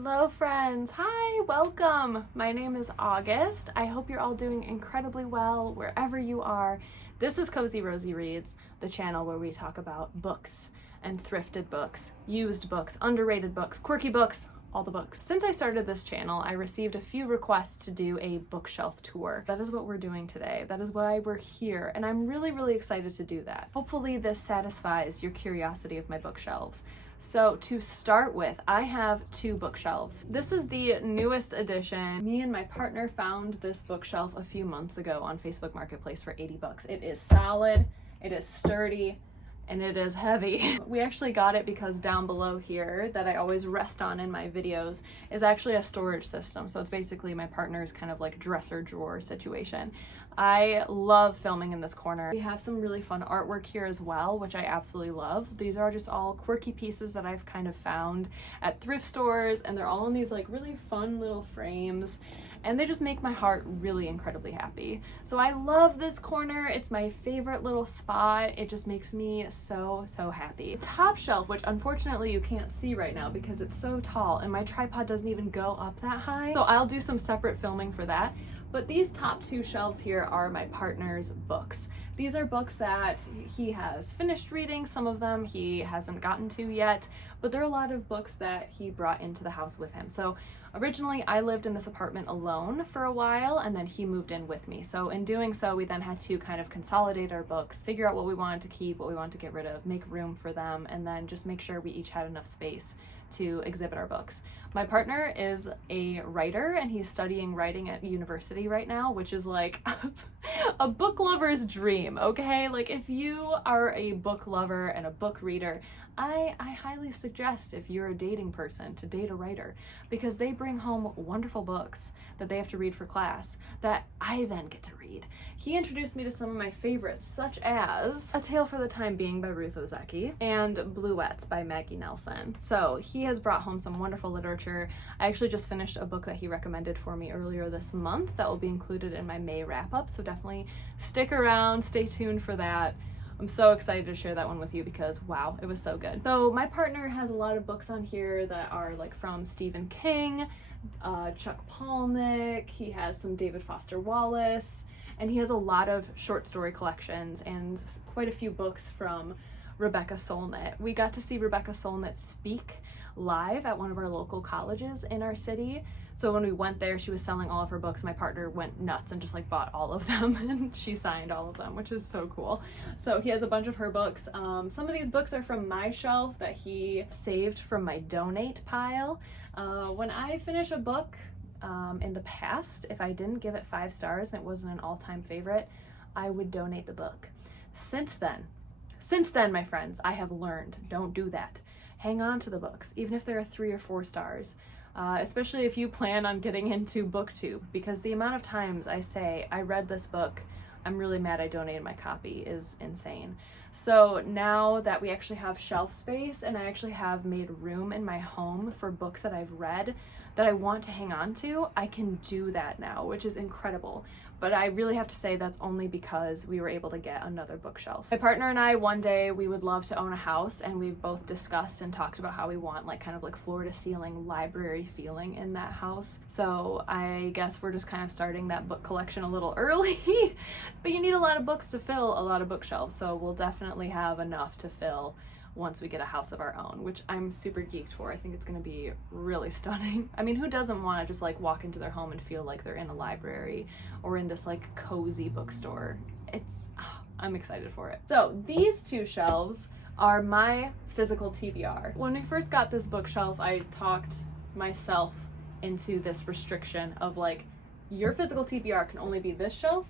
Hello friends, hi, welcome. My name is August. I hope you're all doing incredibly well wherever you are. This is Cozy Rosie Reads, the channel where we talk about books and thrifted books, used books, underrated books, quirky books, all the books. Since I started this channel, I received a few requests to do a bookshelf tour. That is what we're doing today. That is why we're here, and I'm really excited to do that. Hopefully this satisfies your curiosity of my bookshelves. So to start with, I have two bookshelves. This is the newest edition. Me and my partner found this bookshelf a few months ago on Facebook Marketplace for 80 bucks. It is solid, it is sturdy, and it is heavy. We actually got it because down below here that I always rest on in my videos is actually a storage system. So it's basically my partner's kind of like dresser drawer situation. I love filming in this corner. We have some really fun artwork here as well, which I absolutely love. These are just all quirky pieces that I've kind of found at thrift stores, and they're all in these like really fun little frames, and they just make my heart really incredibly happy. So I love this corner. It's my favorite little spot. It just makes me so happy. The top shelf, which unfortunately you can't see right now because it's so tall and my tripod doesn't even go up that high, so I'll do some separate filming for that. But these top two shelves here are my partner's books. These are books that he has finished reading. Some of them he hasn't gotten to yet, but there are a lot of books that he brought into the house with him. So originally I lived in this apartment alone for a while, and then he moved in with me. So in doing so, we then had to kind of consolidate our books, figure out what we wanted to keep, what we wanted to get rid of, make room for them, and then just make sure we each had enough space to exhibit our books. My partner is a writer and he's studying writing at university right now, which is like a book lover's dream, okay? Like if you are a book lover and a book reader, I highly suggest, if you're a dating person, to date a writer, because they bring home wonderful books that they have to read for class that I then get to read. He introduced me to some of my favorites, such as A Tale for the Time Being by Ruth Ozeki and Bluettes by Maggie Nelson. So he has brought home some wonderful literature. I actually just finished a book that he recommended for me earlier this month that will be included in my May wrap-up, so definitely stick around, stay tuned for that. I'm so excited to share that one with you because wow, it was so good. So my partner has a lot of books on here that are like from Stephen King, Chuck Palahniuk, he has some David Foster Wallace, and he has a lot of short story collections and quite a few books from Rebecca Solnit. We got to see Rebecca Solnit speak live at one of our local colleges in our city. So when we went there, she was selling all of her books. My partner went nuts and just like bought all of them and she signed all of them, which is so cool. So he has a bunch of her books. Some of these books are from my shelf that he saved from my donate pile. When I finish a book in the past, if I didn't give it 5 stars and it wasn't an all-time favorite, I would donate the book. Since then, my friends, I have learned, don't do that. Hang on to the books, even if there are 3 or 4 stars. Especially if you plan on getting into BookTube, because the amount of times I say, I read this book, I'm really mad I donated my copy, is insane. So now that we actually have shelf space and I actually have made room in my home for books that I've read that I want to hang on to, I can do that now, which is incredible. But I really have to say that's only because we were able to get another bookshelf. My partner and I, one day, we would love to own a house, and we've both discussed and talked about how we want like kind of like floor to ceiling library feeling in that house. So I guess we're just kind of starting that book collection a little early, but you need a lot of books to fill a lot of bookshelves. So we'll definitely have enough to fill once we get a house of our own, which I'm super geeked for. I think it's gonna be really stunning. I mean, who doesn't wanna just like walk into their home and feel like they're in a library or in this like cozy bookstore? I'm excited for it. So these two shelves are my physical TBR. When we first got this bookshelf, I talked myself into this restriction of like, your physical TBR can only be this shelf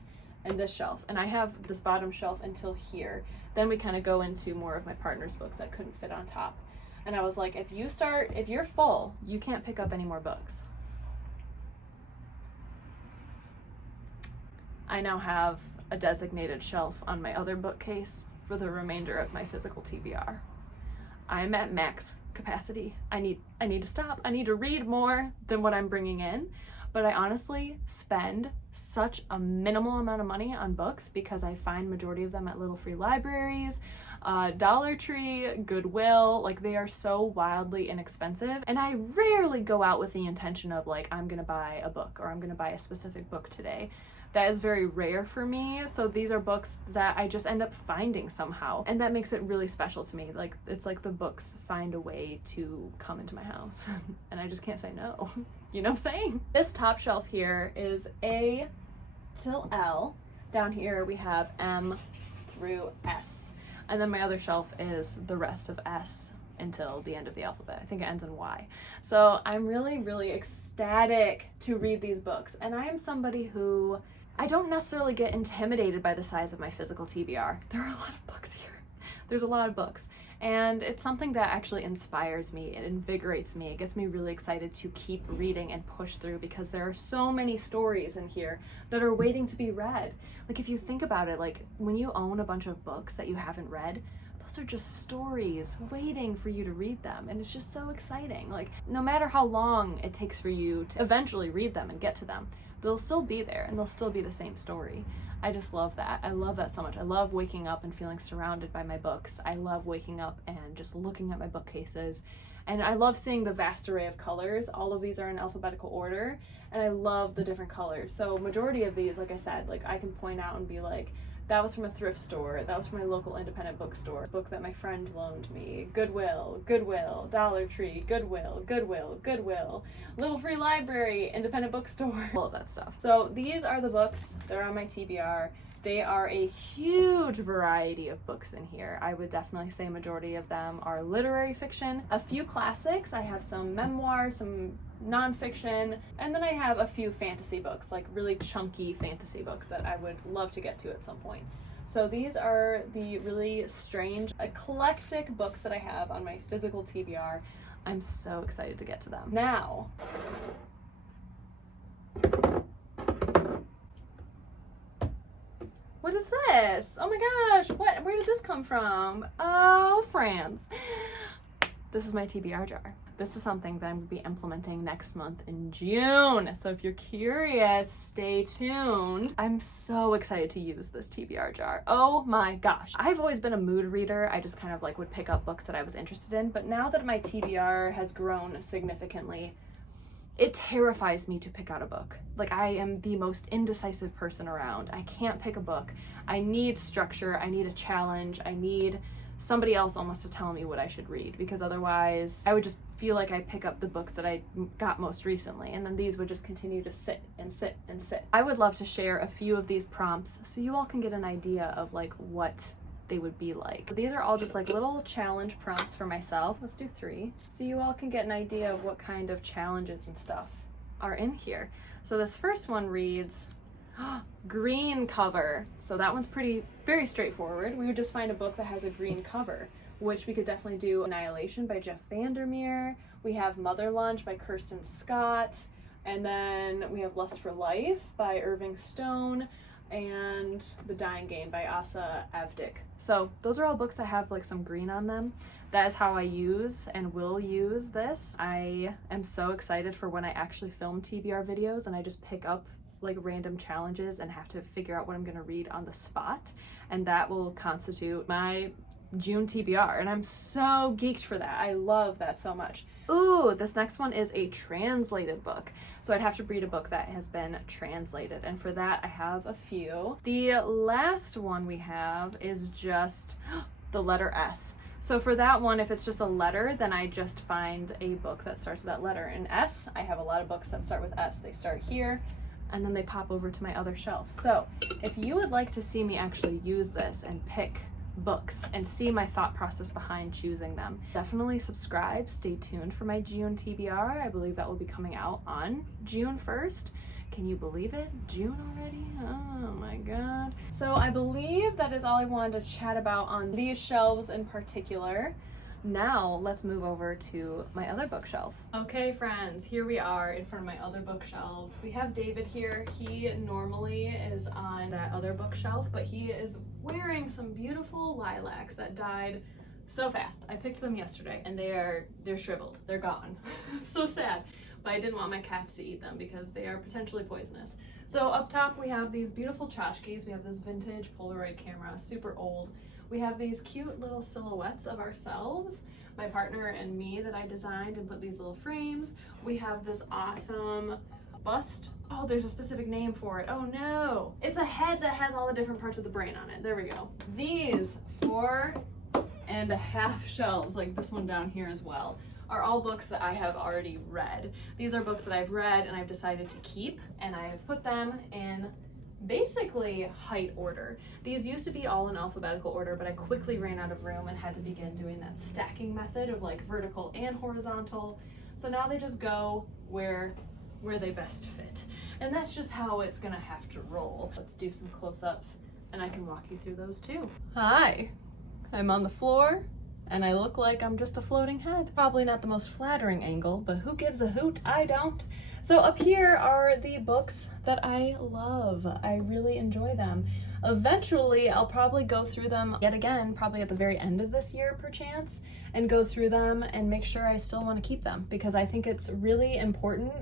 and this shelf, and I have this bottom shelf until here. Then we kind of go into more of my partner's books that couldn't fit on top. And I was like, if you're full, you can't pick up any more books. I now have a designated shelf on my other bookcase for the remainder of my physical TBR. I'm at max capacity. I need to stop. I need to read more than what I'm bringing in. But I honestly spend such a minimal amount of money on books because I find majority of them at little free libraries. Dollar Tree, Goodwill, like they are so wildly inexpensive. And I rarely go out with the intention of like, I'm gonna buy a book or I'm gonna buy a specific book today. That is very rare for me. So these are books that I just end up finding somehow. And that makes it really special to me. Like, it's like the books find a way to come into my house and I just can't say no. You know what I'm saying? This top shelf here is A till L. Down here we have M through S. And then my other shelf is the rest of S until the end of the alphabet. I think it ends in Y. So I'm really, really ecstatic to read these books. And I am somebody who, I don't necessarily get intimidated by the size of my physical TBR. There are a lot of books here. There's a lot of books. And it's something that actually inspires me, it invigorates me, it gets me really excited to keep reading and push through because there are so many stories in here that are waiting to be read. Like if you think about it, like when you own a bunch of books that you haven't read, those are just stories waiting for you to read them. And it's just so exciting. Like no matter how long it takes for you to eventually read them and get to them, they'll still be there and they'll still be the same story. I just love that. I love that so much. I love waking up and feeling surrounded by my books. I love waking up and just looking at my bookcases. And I love seeing the vast array of colors. All of these are in alphabetical order and I love the different colors. So majority of these, like I said, like I can point out and be like, that was from a thrift store. That was from my local independent bookstore. Book that my friend loaned me. Goodwill, Goodwill, Dollar Tree, Goodwill, Goodwill, Goodwill, Little Free Library, independent bookstore, all of that stuff. So these are the books that are on my TBR. They are a huge variety of books in here. I would definitely say majority of them are literary fiction. A few classics. I have some memoirs, some nonfiction, and then I have a few fantasy books, like really chunky fantasy books that I would love to get to at some point. So these are the really strange, eclectic books that I have on my physical TBR. I'm so excited to get to them. Now, what is this? Oh my gosh, what? Where did this come from? Oh, France. This is my TBR jar. This is something that I'm going to be implementing next month in June. So if you're curious, stay tuned. I'm so excited to use this TBR jar. Oh my gosh. I've always been a mood reader. I just kind of like would pick up books that I was interested in. But now that my TBR has grown significantly, it terrifies me to pick out a book. Like I am the most indecisive person around. I can't pick a book. I need structure. I need a challenge. I need somebody else almost to tell me what I should read, because otherwise I would just feel like I pick up the books that I got most recently and then these would just continue to sit and sit and sit. I would love to share a few of these prompts so you all can get an idea of like what they would be like. These are all just like little challenge prompts for myself. Let's do 3 so you all can get an idea of what kind of challenges and stuff are in here. So this first one reads, green cover. So that one's very straightforward. We would just find a book that has a green cover, which we could definitely do. Annihilation by Jeff Vandermeer. We have Mother Lunch by Kirsten Scott. And then we have Lust for Life by Irving Stone and The Dying Game by Asa Avdik. So those are all books that have like some green on them. That is how I use and will use this. I am so excited for when I actually film TBR videos and I just pick up like random challenges and have to figure out what I'm going to read on the spot, and that will constitute my June TBR, and I'm so geeked for that. I love that so much. Ooh, this next one is a translated book, so I'd have to read a book that has been translated, and for that I have a few. The last one we have is just the letter S. So for that one, if it's just a letter, then I just find a book that starts with that letter. In S, I have a lot of books that start with S. They start here and then they pop over to my other shelf. So if you would like to see me actually use this and pick books and see my thought process behind choosing them, definitely subscribe. Stay tuned for my June TBR. I believe that will be coming out on June 1st. Can you believe it? June already? Oh my god. So I believe that is all I wanted to chat about on these shelves in particular. Now let's move over to my other bookshelf. Okay friends, here we are in front of my other bookshelves. We have David here. He normally is on that other bookshelf, but he is wearing some beautiful lilacs that died so fast. I picked them yesterday and they're shriveled. They're gone. So sad. But I didn't want my cats to eat them because they are potentially poisonous. So up top we have these beautiful tchotchkes. We have this vintage Polaroid camera, super old. We have these cute little silhouettes of ourselves, my partner and me, that I designed and put these little frames. We have this awesome bust. Oh, there's a specific name for it. Oh no. It's a head that has all the different parts of the brain on it. There we go. These 4.5 shelves, like this one down here as well, are all books that I have already read. These are books that I've read and I've decided to keep, and I have put them in basically height order. These used to be all in alphabetical order, but I quickly ran out of room and had to begin doing that stacking method of like vertical and horizontal. So now they just go where they best fit. And that's just how it's gonna have to roll. Let's do some close-ups and I can walk you through those too. Hi, I'm on the floor and I look like I'm just a floating head. Probably not the most flattering angle, but who gives a hoot? I don't. So up here are the books that I love. I really enjoy them. Eventually, I'll probably go through them yet again, probably at the very end of this year, perchance, and go through them and make sure I still want to keep them, because I think it's really important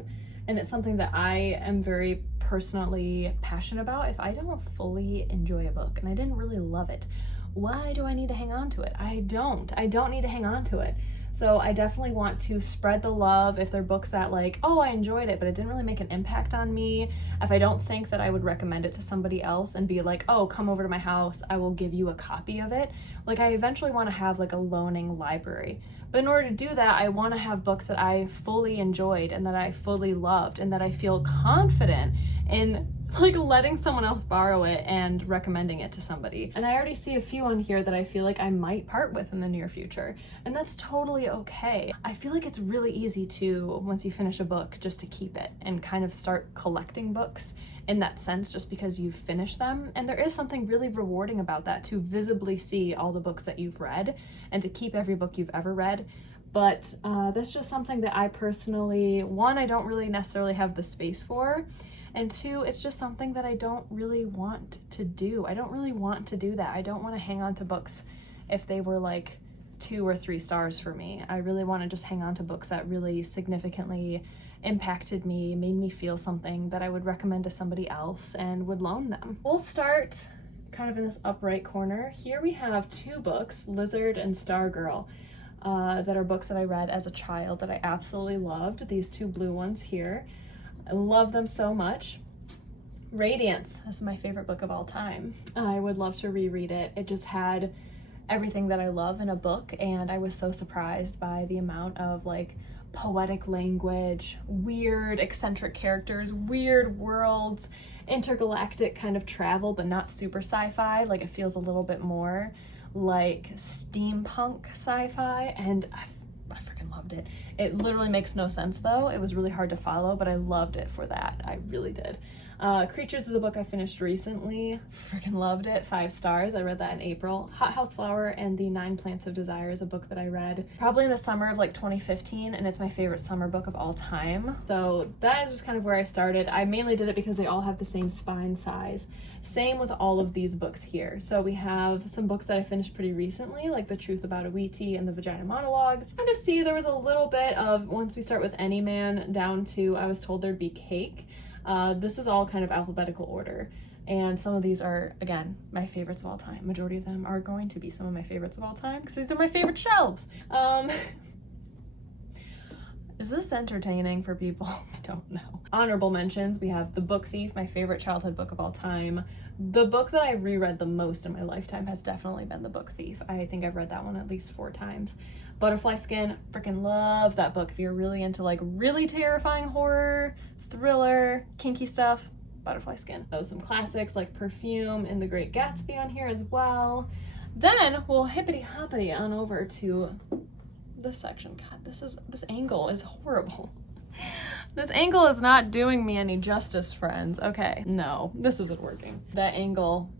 and it's something that I am very personally passionate about. If I don't fully enjoy a book and I didn't really love it, why do I need to hang on to it? I don't need to hang on to it. So I definitely want to spread the love if they're books that like, oh, I enjoyed it, but it didn't really make an impact on me. If I don't think that I would recommend it to somebody else and be like, oh, come over to my house, I will give you a copy of it. Like, I eventually want to have like a loaning library. But in order to do that, I want to have books that I fully enjoyed and that I fully loved and that I feel confident in like letting someone else borrow it and recommending it to somebody. And I already see a few on here that I feel like I might part with in the near future, and that's totally okay. I feel like it's really easy to, once you finish a book, just to keep it and kind of start collecting books in that sense, just because you've finished them. And there is something really rewarding about that, to visibly see all the books that you've read and to keep every book you've ever read. But that's just something that I personally, one, I don't really necessarily have the space for, and two, it's just something that I don't really want to do. I don't really want to do that. I don't want to hang on to books if they were like 2 or 3 stars for me. I really want to just hang on to books that really significantly impacted me, made me feel something that I would recommend to somebody else and would loan them. We'll start kind of in this upright corner. Here we have 2 books, Lizard and Stargirl, that are books that I read as a child that I absolutely loved. These 2 blue ones here. I love them so much. Radiance is my favorite book of all time. I would love to reread it. It just had everything that I love in a book, and I was so surprised by the amount of like poetic language, weird eccentric characters, weird worlds, intergalactic kind of travel, but not super sci-fi. Like, it feels a little bit more like steampunk sci-fi, and I freaking loved it. It literally makes no sense though. It was really hard to follow, but I loved it for that. I really did. Creatures is a book I finished recently. Freaking loved it. 5 stars. I read that in April. Hot House Flower and the 9 Plants of Desire is a book that I read probably in the summer of like 2015, and it's my favorite summer book of all time. So that is just kind of where I started. I mainly did it because they all have the same spine size. Same with all of these books here. So we have some books that I finished pretty recently, like The Truth About a Wheatie and The Vagina Monologues. Kind of see there was a little bit of, once we start with Any Man down to I Was Told There'd Be Cake. This is all kind of alphabetical order, and some of these are, again, my favorites of all time. Majority of them are going to be some of my favorites of all time because these are my favorite shelves. Is this entertaining for people? I don't know. Honorable mentions, we have The Book Thief, my favorite childhood book of all time. The book that I've reread the most in my lifetime has definitely been The Book Thief. I think I've read that one at least 4 times. Butterfly Skin, freaking love that book. If you're really into like really terrifying horror, thriller, kinky stuff, Butterfly Skin. So some classics like Perfume and The Great Gatsby on here as well. Then we'll hippity hoppity on over to this section. God, this angle is horrible. This angle is not doing me any justice, friends. Okay, no, this isn't working. That angle,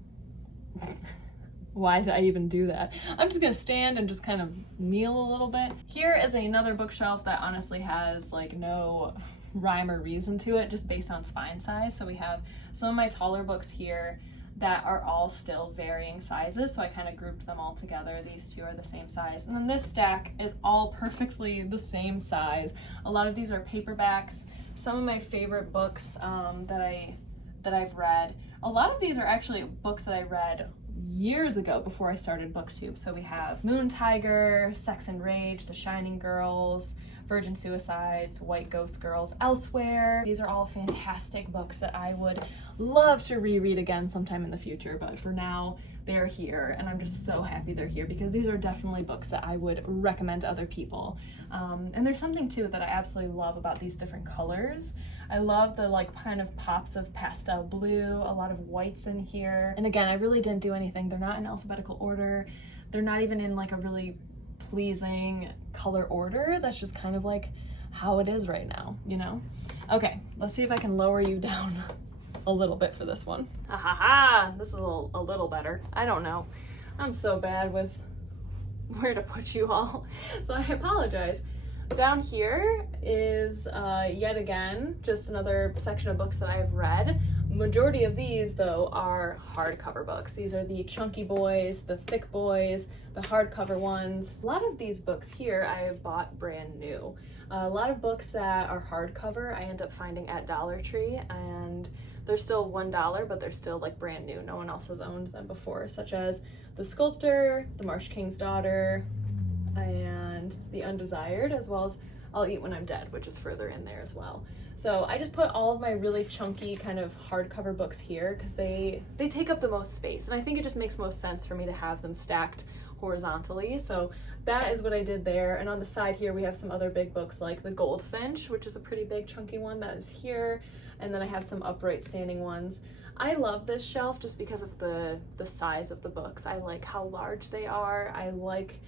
why did I even do that? I'm just gonna stand and just kind of kneel a little bit. Here is another bookshelf that honestly has like no rhyme or reason to it, just based on spine size. So we have some of my taller books here that are all still varying sizes, so I kind of grouped them all together. These 2 are the same size, and then this stack is all perfectly the same size. A lot of these are paperbacks. Some of my favorite books that I've read, a lot of these are actually books that I read years ago before I started BookTube. So we have Moon Tiger, Sex and Rage, The Shining Girls, Virgin Suicides, White Ghost Girls, Elsewhere. These are all fantastic books that I would love to reread again sometime in the future, but for now, they're here, and I'm just so happy they're here because these are definitely books that I would recommend to other people. And there's something too that I absolutely love about these different colors. I love the like kind of pops of pastel blue, a lot of whites in here. And again, I really didn't do anything. They're not in alphabetical order. They're not even in like a really pleasing color order. That's just kind of like how it is right now, you know? Okay, let's see if I can lower you down a little bit for this one. Ha ha ha, this is a little better. I don't know. I'm so bad with where to put you all, so I apologize. Down here is yet again just another section of books that I've read. Majority of these though are hardcover books. These are the chunky boys, the thick boys, the hardcover ones. A lot of these books here I have bought brand new. A lot of books that are hardcover I end up finding at Dollar Tree, and they're still $1, but they're still like brand new. No one else has owned them before, such as The Sculptor, The Marsh King's Daughter, and The Undesired, as well as I'll Eat When I'm Dead, which is further in there as well. So I just put all of my really chunky kind of hardcover books here because they take up the most space, and I think it just makes most sense for me to have them stacked horizontally. So that is what I did there. And on the side here we have some other big books like The Goldfinch, which is a pretty big chunky one that is here, and then I have some upright standing ones. I love this shelf just because of the size of the books. I like how large they are. I like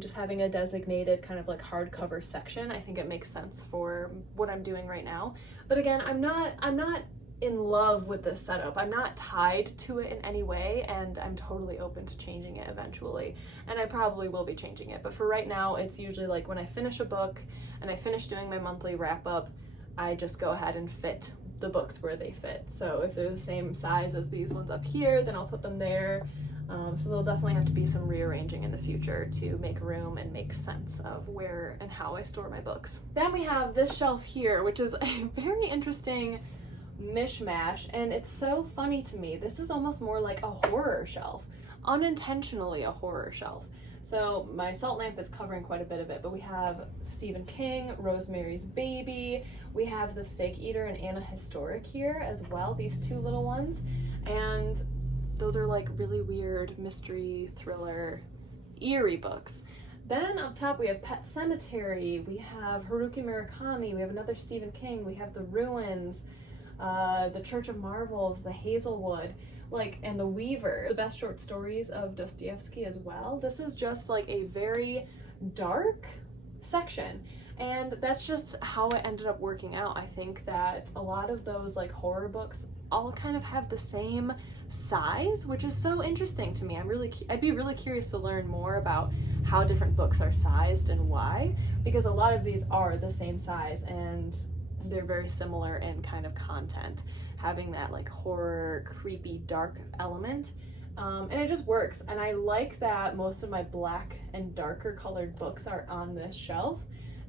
just having a designated kind of like hardcover section. I think it makes sense for what I'm doing right now. But again, I'm not in love with this setup. I'm not tied to it in any way, and I'm totally open to changing it eventually. And I probably will be changing it. But for right now, it's usually like when I finish a book and I finish doing my monthly wrap up, I just go ahead and fit the books where they fit. So if they're the same size as these ones up here, then I'll put them there. So there'll definitely have to be some rearranging in the future to make room and make sense of where and how I store my books. Then we have this shelf here, which is a very interesting mishmash, and it's so funny to me. This is almost more like a horror shelf, unintentionally a horror shelf. So my salt lamp is covering quite a bit of it, but we have Stephen King, Rosemary's Baby, we have The Fig Eater and Anna Historic here as well, these two little ones, and those are like really weird mystery, thriller, eerie books. Then up top we have Pet Sematary, we have Haruki Murakami, we have another Stephen King, we have The Ruins, The Church of Marvels, The Hazelwood, and The Weaver, the best short stories of Dostoevsky as well. This is just like a very dark section, and that's just how it ended up working out. I think that a lot of those like horror books all kind of have the same size, which is so interesting to me. I'd be really curious to learn more about how different books are sized and why, because a lot of these are the same size and they're very similar in kind of content, having that like horror, creepy, dark element. And it just works. And I like that most of my black and darker colored books are on this shelf,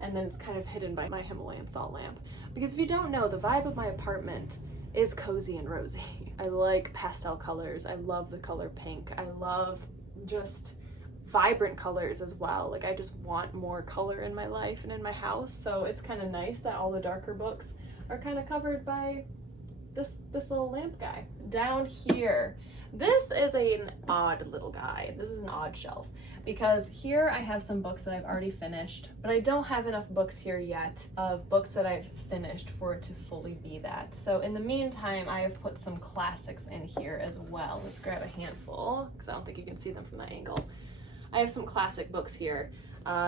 and then it's kind of hidden by my Himalayan salt lamp. Because if you don't know, the vibe of my apartment is cozy and rosy. I like pastel colors. I love the color pink. I love just vibrant colors as well. Like I just want more color in my life and in my house. So it's kind of nice that all the darker books are kind of covered by this little lamp guy. Down here, this is an odd little guy. This is an odd shelf because here I have some books that I've already finished, but I don't have enough books here yet of books that I've finished for it to fully be that. So in the meantime, I have put some classics in here as well. Let's grab a handful because I don't think you can see them from that angle. I have some classic books here,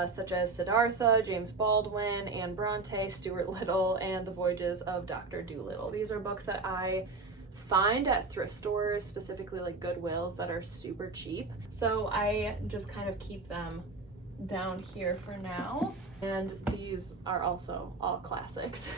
such as Siddhartha, James Baldwin, Anne Bronte, Stuart Little, and The Voyages of Dr. Dolittle. These are books that I find at thrift stores, specifically like Goodwills, that are super cheap. So I just kind of keep them down here for now. And these are also all classics.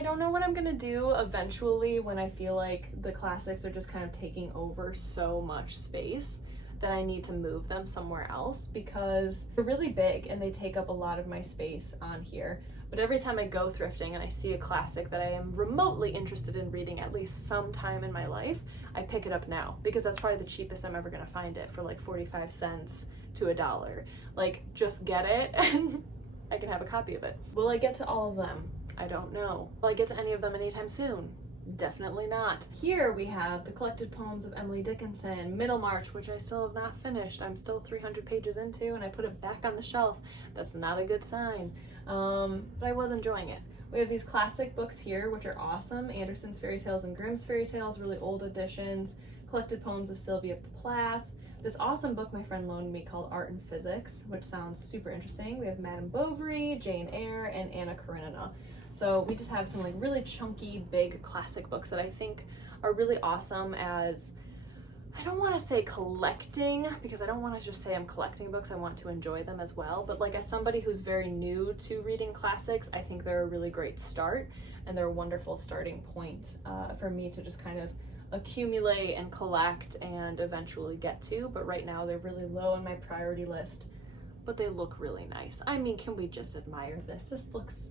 I don't know what I'm gonna do eventually when I feel like the classics are just kind of taking over so much space that I need to move them somewhere else because they're really big and they take up a lot of my space on here. But every time I go thrifting and I see a classic that I am remotely interested in reading at least sometime in my life, I pick it up now, because that's probably the cheapest I'm ever gonna find it, for like 45 cents to $1. Like, just get it and I can have a copy of it. Will I get to all of them? I don't know. Will I get to any of them anytime soon? Definitely not. Here we have the collected poems of Emily Dickinson, Middlemarch, which I still have not finished. I'm still 300 pages into and I put it back on the shelf. That's not a good sign. But I was enjoying it. We have these classic books here, which are awesome. Andersen's Fairy Tales and Grimm's Fairy Tales, really old editions. Collected poems of Sylvia Plath. This awesome book my friend loaned me called Art and Physics, which sounds super interesting. We have Madame Bovary, Jane Eyre, and Anna Karenina. So we just have some like really chunky, big classic books that I think are really awesome as, I don't want to say collecting, because I don't want to just say I'm collecting books, I want to enjoy them as well. But like, as somebody who's very new to reading classics, I think they're a really great start, and they're a wonderful starting point for me to just kind of accumulate and collect and eventually get to. But right now they're really low on my priority list, but they look really nice. I mean, can we just admire this? This looks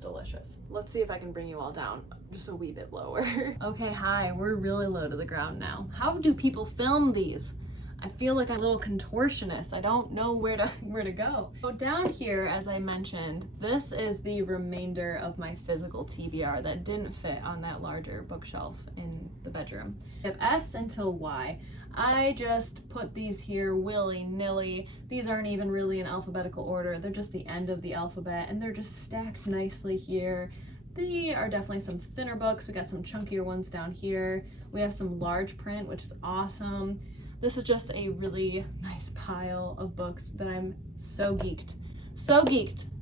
delicious. Let's see if I can bring you all down just a wee bit lower. Okay, hi, we're really low to the ground now. How do people film these? I feel like I'm a little contortionist. I don't know where to go. So down here, as I mentioned, this is the remainder of my physical TBR that didn't fit on that larger bookshelf in the bedroom. We have S until Y. I just put these here willy-nilly. These aren't even really in alphabetical order. They're just the end of the alphabet, and they're just stacked nicely here. They are definitely some thinner books. We got some chunkier ones down here. We have some large print, which is awesome. This is just a really nice pile of books that I'm so geeked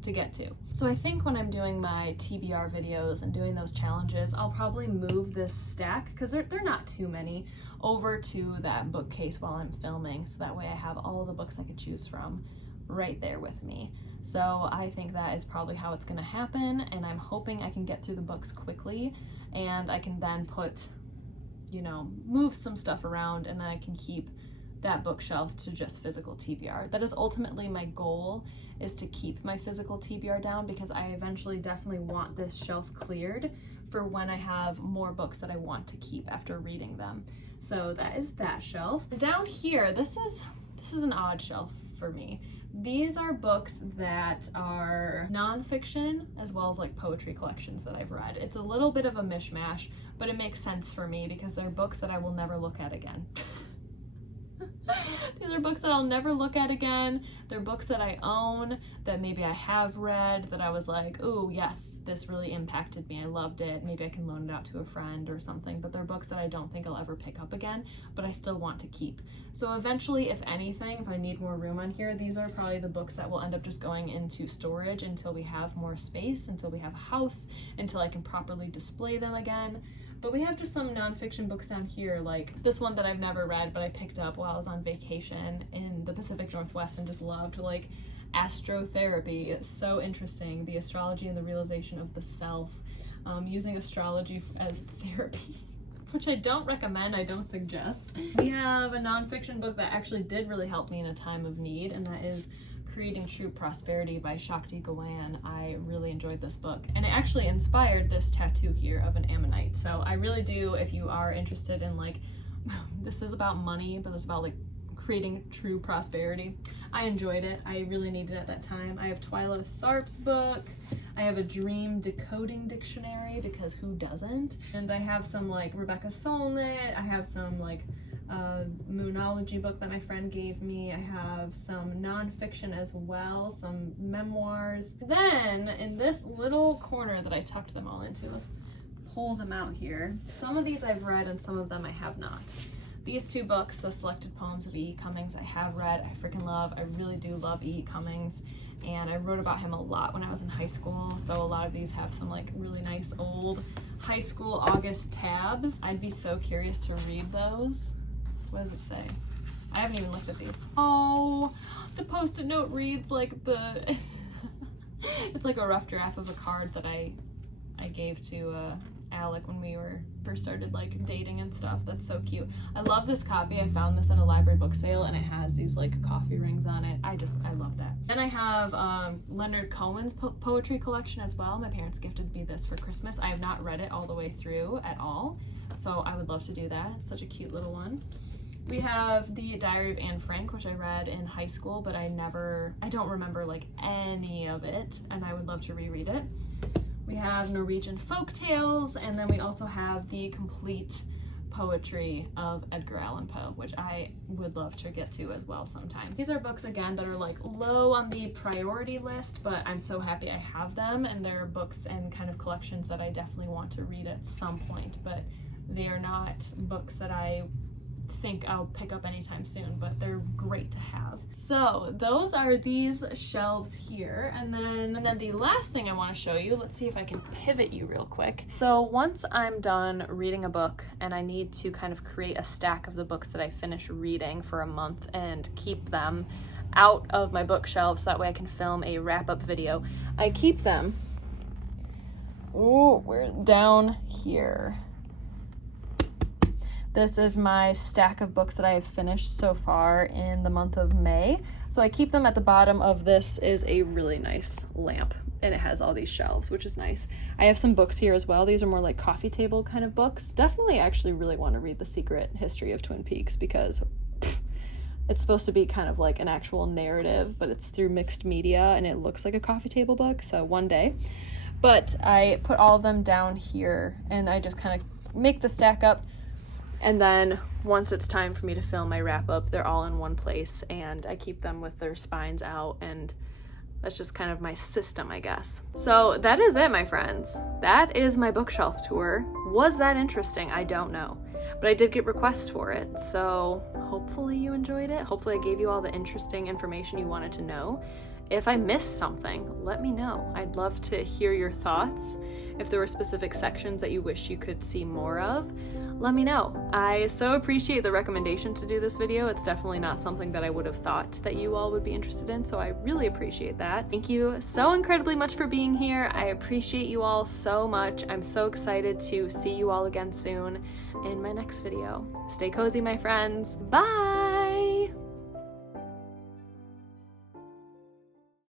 to get to. So I think when I'm doing my TBR videos and doing those challenges, I'll probably move this stack, because they're not too many, over to that bookcase while I'm filming, so that way I have all the books I could choose from right there with me. So I think that is probably how it's gonna happen, and I'm hoping I can get through the books quickly, and I can then put, you know, move some stuff around, and then I can keep that bookshelf to just physical TBR. That is ultimately my goal, is to keep my physical TBR down, because I eventually definitely want this shelf cleared for when I have more books that I want to keep after reading them. So that is that shelf. Down here, this is an odd shelf for me. These are books that are nonfiction as well as like poetry collections that I've read. It's a little bit of a mishmash, but it makes sense for me because they're books that I will never look at again. These are books that I'll never look at again. They're books that I own, that maybe I have read, that I was like, oh yes, this really impacted me, I loved it, maybe I can loan it out to a friend or something. But they're books that I don't think I'll ever pick up again, but I still want to keep. So eventually, if anything, if I need more room on here, these are probably the books that will end up just going into storage until we have more space, until we have a house, until I can properly display them again. But we have just some nonfiction books down here, like this one that I've never read, but I picked up while I was on vacation in the Pacific Northwest and just loved, like Astrotherapy. It's so interesting, the astrology and the realization of the self, using astrology as therapy, which I don't recommend, I don't suggest. We have a nonfiction book that actually did really help me in a time of need, and that is Creating True Prosperity by Shakti Gawain. I really enjoyed this book, and it actually inspired this tattoo here of an ammonite. So I really do, if you are interested in, like, this is about money, but it's about like creating true prosperity. I enjoyed it. I really needed it at that time. I have Twyla Tharp's book. I have a dream decoding dictionary, because who doesn't? And I have some like Rebecca Solnit. I have some like moonology book that my friend gave me. I have some nonfiction as well, some memoirs. Then in this little corner that I tucked them all into, let's pull them out here. Some of these I've read and some of them I have not. These two books, the Selected Poems of E. Cummings, I have read. I freaking love. I really do love E. Cummings, and I wrote about him a lot when I was in high school, so a lot of these have some like really nice old high school August tabs. I'd be so curious to read those. What does it say? I haven't even looked at these. Oh, the post-it note reads like the it's like a rough draft of a card that I gave to Alec when we were first started like dating and stuff. That's so cute. I love this copy. I found this at a library book sale, and it has these like coffee rings on it. I love that. Then I have Leonard Cohen's poetry collection as well. My parents gifted me this for Christmas. I have not read it all the way through at all, so I would love to do that. It's such a cute little one. We have the Diary of Anne Frank, which I read in high school, but I don't remember like any of it, and I would love to reread it. We have Norwegian folk tales, and then we also have the complete poetry of Edgar Allan Poe, which I would love to get to as well sometime. These are books, again, that are like low on the priority list, but I'm so happy I have them, and they're books and kind of collections that I definitely want to read at some point, but they are not books that I think I'll pick up anytime soon, but they're great to have. So those are these shelves here, and then the last thing I want to show you, let's see if I can pivot you real quick. So once I'm done reading a book and I need to kind of create a stack of the books that I finish reading for a month and keep them out of my bookshelves so that way I can film a wrap-up video, I keep them, we're down here. This is my stack of books that I have finished so far in the month of May. So I keep them at the bottom of this is a really nice lamp, and it has all these shelves, which is nice. I have some books here as well. These are more like coffee table kind of books. Definitely actually really want to read The Secret History of Twin Peaks because it's supposed to be kind of like an actual narrative, but it's through mixed media and it looks like a coffee table book, so one day. But I put all of them down here and I just kind of make the stack up. And then once it's time for me to film my wrap up, they're all in one place and I keep them with their spines out, and that's just kind of my system, I guess. So that is it, my friends. That is my bookshelf tour. Was that interesting? I don't know, but I did get requests for it. So hopefully you enjoyed it. Hopefully I gave you all the interesting information you wanted to know. If I missed something, let me know. I'd love to hear your thoughts. If there were specific sections that you wish you could see more of, let me know. I so appreciate the recommendation to do this video. It's definitely not something that I would have thought that you all would be interested in, so I really appreciate that. Thank you so incredibly much for being here. I appreciate you all so much. I'm so excited to see you all again soon in my next video. Stay cozy, my friends. Bye!